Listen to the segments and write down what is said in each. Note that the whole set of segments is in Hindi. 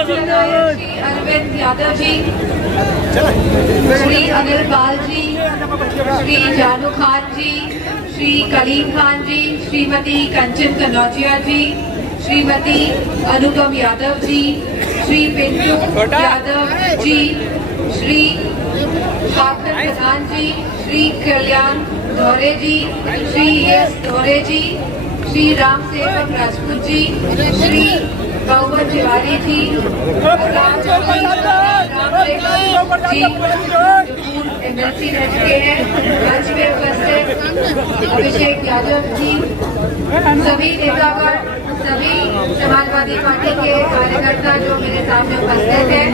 श्री अरविंद यादव जी, श्री अनिल पाल जी, श्री जानू खान जी, श्री कलीम खान जी, श्रीमती कंचन कनौजिया जी, श्रीमती अनुपम यादव जी, श्री पिंटू यादव जी, श्री फाखर प्रधान जी, श्री कल्याण धौरे जी, श्री एस धौरे जी, श्री राम सेवक राजपूत जी, श्री गौवर तिवारी जी, एमएलसी रह चुके हैं, मंच पे उपस्थित अभिषेक यादव जी, सभी नेतागण, सभी समाजवादी पार्टी के कार्यकर्ता जो मेरे सामने उपस्थित हैं,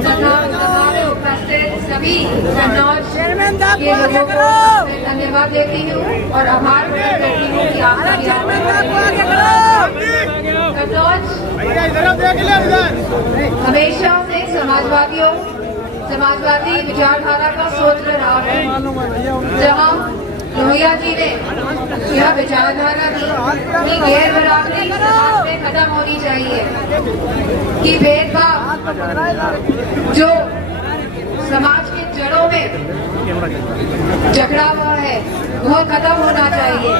तथा सभा में उपस्थित सभी कन्नौज के लोगों को मैं धन्यवाद देती हूँ और आभार व्यक्त करती हूँ कि आप कन्नौज हमेशा से समाजवादी विचारधारा का स्रोत रहा है, जहाँ लोहिया जी ने यह विचारधारा की गैर बराबरी समाज में खत्म होनी चाहिए, कि भेदभाव जो समाज की जड़ों में झगड़ा हुआ है वह खत्म होना चाहिए।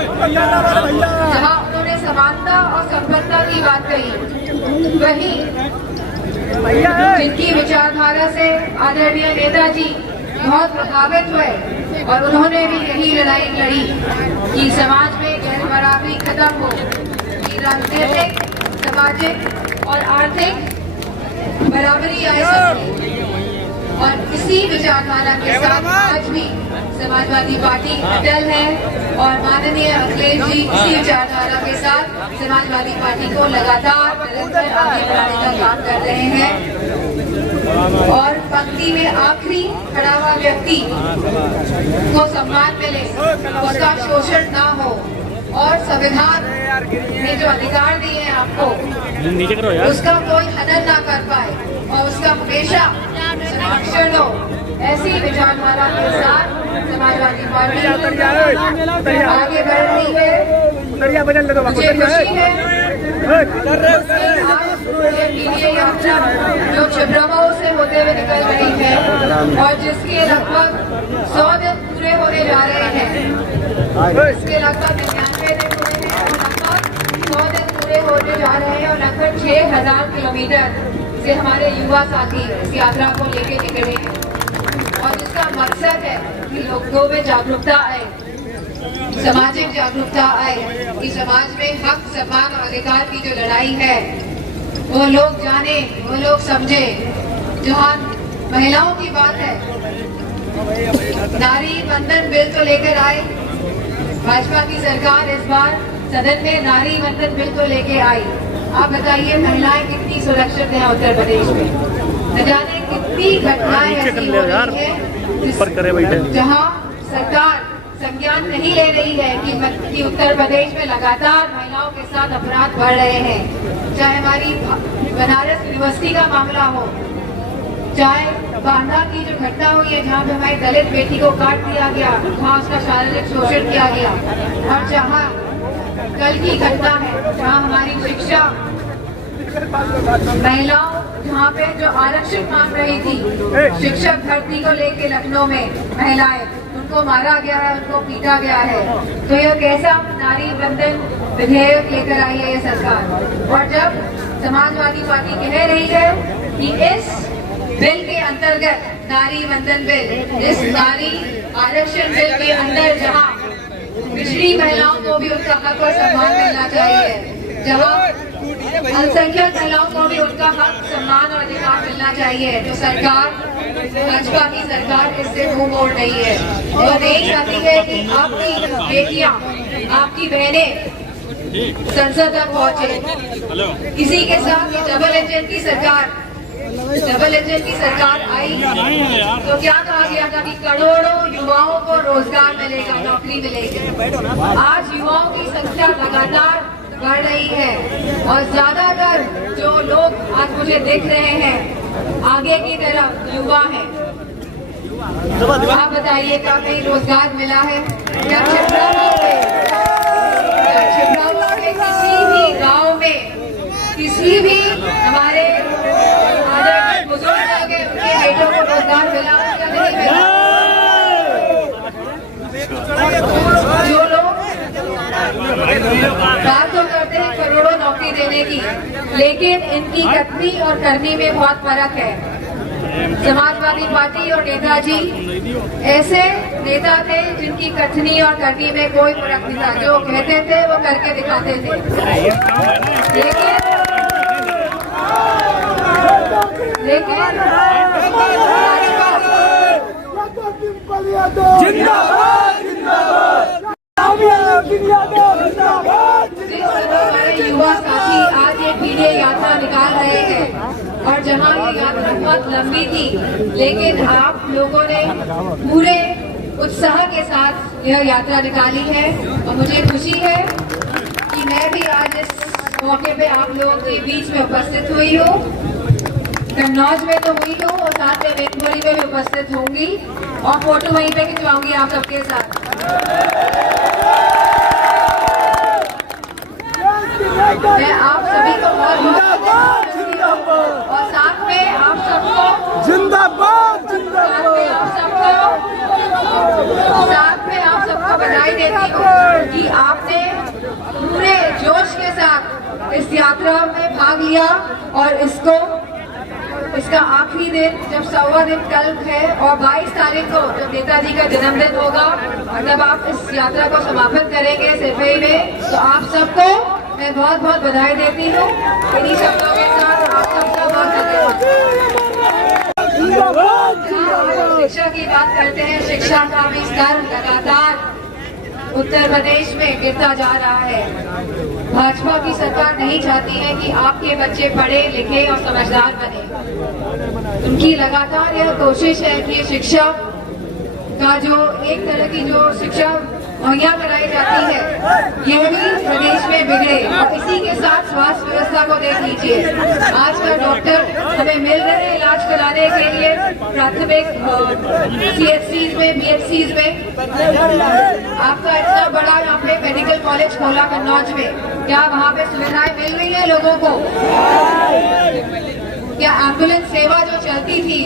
जहाँ उन्होंने समानता और संपन्नता की बात कही, वही जिनकी विचारधारा से आदरणीय नेताजी बहुत प्रभावित हुए और उन्होंने भी यही लड़ाई लड़ी कि समाज में गैर बराबरी खत्म हो, कि राजनीतिक, सामाजिक और आर्थिक बराबरी आ सके। और इसी विचारधारा के साथ आज भी समाजवादी पार्टी अटल है और माननीय अखिलेश जी इसी विचारधारा के साथ समाजवादी पार्टी को लगातार निरंतर आगे बढ़ाने का काम कर रहे हैं। और पंक्ति में आखिरी खड़ा हुआ व्यक्ति को सम्मान मिले, उसका शोषण ना हो और संविधान ने जो अधिकार दिए हैं आपको उसका कोई हनन ना कर पाए और उसका हमेशा संरक्षण हो, ऐसी विचारधारा के साथ समाजवादी पार्टी आगे बढ़ रही है। मुझे खुशी है ये यात्रा जो छिबरामऊ से होते हुए निकल रही है और जिसके लगभग 100 दिन पूरे होने जा रहे हैं, इसके लगभग 99 दिन हुए हैं और लगभग 100 दिन पूरे होने जा रहे हैं और लगभग 6000 किलोमीटर से हमारे युवा साथी इस यात्रा को लेके निकले हैं और जिसका मकसद है कि लोगों में जागरूकता आए, सामाजिक जागरूकता आए, कि समाज में हक, सम्मान और अधिकार की जो लड़ाई है वो लोग जाने, वो लोग समझे। जहाँ महिलाओं की बात है, नारी बंधन बिल तो लेकर आए, भाजपा की सरकार इस बार सदन में नारी बंधन बिल तो लेके आई। आप बताइए महिलाएं कितनी सुरक्षित हैं उत्तर प्रदेश में, न जाने कितनी घटनाएं ऐसी हो रही है जहां सरकार संज्ञान नहीं ले रही है कि उत्तर प्रदेश में लगातार महिलाओं के साथ अपराध बढ़ रहे हैं। चाहे हमारी बनारस यूनिवर्सिटी का मामला हो, चाहे बांदा की जो घटना हुई है जहाँ पे हमारी दलित बेटी को काट दिया गया, वहाँ उसका शारीरिक शोषण किया गया, और जहाँ कल की घटना है जहाँ हमारी शिक्षा महिलाओं जहाँ पे जो आरक्षण मांग रही थी, शिक्षक भर्ती को लेके लखनऊ में महिलाएं, उनको मारा गया है, उनको पीटा गया है। तो यह कैसा नारी बंधन विधेयक लेकर आई है ये सरकार। और जब समाजवादी पार्टी कह रही है कि इस बिल के अंतर्गत नारी बंधन बिल, इस नारी आरक्षण बिल के अंदर जहाँ पिछड़ी महिलाओं को भी उनका हक और सम्मान मिलना चाहिए, जहाँ अल्पसंख्यक महिलाओं को भी उनका हक, सम्मान और अधिकार मिलना चाहिए, तो सरकार, भाजपा की सरकार इससे मुंह मोड़ रही है। वो नहीं चाहती है कि आपकी बेटियां, आपकी बहनें संसद तक पहुंचे। किसी के साथ डबल इंजन की सरकार आई तो क्या कहा गया था कि करोड़ों युवाओं को रोजगार मिलेगा, नौकरी मिलेगी। आज युवाओं की संख्या लगातार बढ़ रही है और ज्यादातर जो लोग आज मुझे देख रहे हैं आगे की तरफ युवा हैं। आप बताइए क्या कहीं रोजगार मिला है? क्या छिबरामऊ के किसी भी गांव में किसी भी हमारे आदरणीय बुजुर्ग के उनके बेटों को रोजगार मिला या नहीं मिला। जो लोग बात तो करते हैं करोड़ों नौकरी देने की, लेकिन इनकी कथनी और करनी में बहुत फर्क है। समाजवादी पार्टी और नेताजी ऐसे नेता थे जिनकी कथनी और करनी में कोई फर्क नहीं था। जो कहते थे वो करके दिखाते थे। लेकिन हमारे युवा साथी आज ये पीढ़ी यात्रा निकाल रहे हैं और जहाँ ये यात्रा बहुत लंबी थी, लेकिन आप लोगों ने पूरे उत्साह के साथ यह यात्रा निकाली है और मुझे खुशी है कि मैं भी आज इस मौके पे आप लोगों के बीच में उपस्थित हुई हूँ। कन्नौज में तो हुई हूँ और साथ में वेंगुर्ला में भी उपस्थित होंगी और फोटो वहीं पे खिंचवाऊंगी आप सबके साथ। मैं आप सभी को बहुत और साथ में आप सबको जिंदाबाद साथ में आप सबको बधाई देती हूँ कि आपने पूरे जोश के साथ इस यात्रा में भाग लिया और इसका आखिरी दिन जब 1.25 दिन कल है और 22 तारीख को जब नेताजी का जन्मदिन होगा और जब आप इस यात्रा को समापन करेंगे सिरफई में, तो आप सबको मैं बहुत बहुत बधाई देती हूँ। इन्हीं शब्दों के साथ आप सबका बहुत धन्यवाद। शिक्षा की बात करते हैं, शिक्षा का भी स्तर लगातार उत्तर प्रदेश में गिरता जा रहा है। भाजपा की सरकार नहीं चाहती है कि आपके बच्चे पढ़े लिखे और समझदार बने। उनकी लगातार यह कोशिश है कि शिक्षा का जो एक तरह की जो शिक्षा मुहैया कराई जाती है, यह भी प्रदेश में बिगड़े। और इसी के साथ स्वास्थ्य व्यवस्था को देख लीजिए, आजकल डॉक्टर हमें मिल रहे हैं इलाज कराने के लिए प्राथमिक CHCs में, BHCs में। आपका इतना बड़ा यहाँ पे मेडिकल कॉलेज खोला कन्नौज में, क्या वहाँ पे सुविधाएं मिल रही है लोगों को? क्या एम्बुलेंस सेवा जो चलती थी,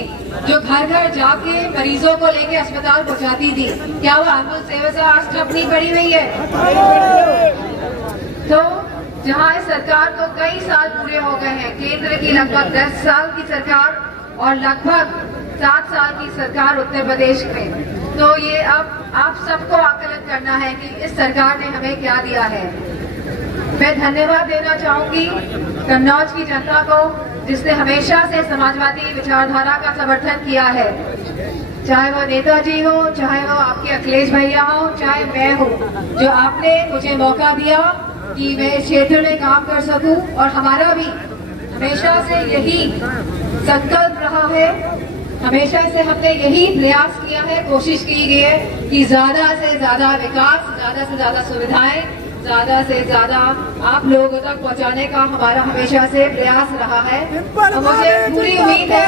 जो घर घर जाके मरीजों को लेके अस्पताल पहुंचाती थी, क्या वो एम्बुलेंस सेवा से आज ठप नहीं पड़ी हुई है? तो जहाँ इस सरकार को कई साल पूरे हो गए हैं, केंद्र की लगभग 10 साल की सरकार और लगभग 7 साल की सरकार उत्तर प्रदेश में, तो ये अब आप सबको आकलन करना है कि इस सरकार ने हमें क्या दिया है। मैं धन्यवाद देना चाहूंगी कन्नौज की जनता को, जिसने हमेशा से समाजवादी विचारधारा का समर्थन किया है, चाहे वो नेताजी हो, चाहे वो आपके अखिलेश भैया हो, चाहे मैं हूँ, जो आपने मुझे मौका दिया कि मैं इस क्षेत्र में काम कर सकूं। और हमारा भी हमेशा से यही संकल्प रहा है, हमेशा से हमने यही प्रयास किया है, कोशिश की गई है कि ज्यादा से ज्यादा विकास, ज्यादा से ज्यादा सुविधाएं, ज्यादा से ज्यादा आप लोगों तक पहुंचाने का हमारा हमेशा से प्रयास रहा है। और मुझे पूरी उम्मीद है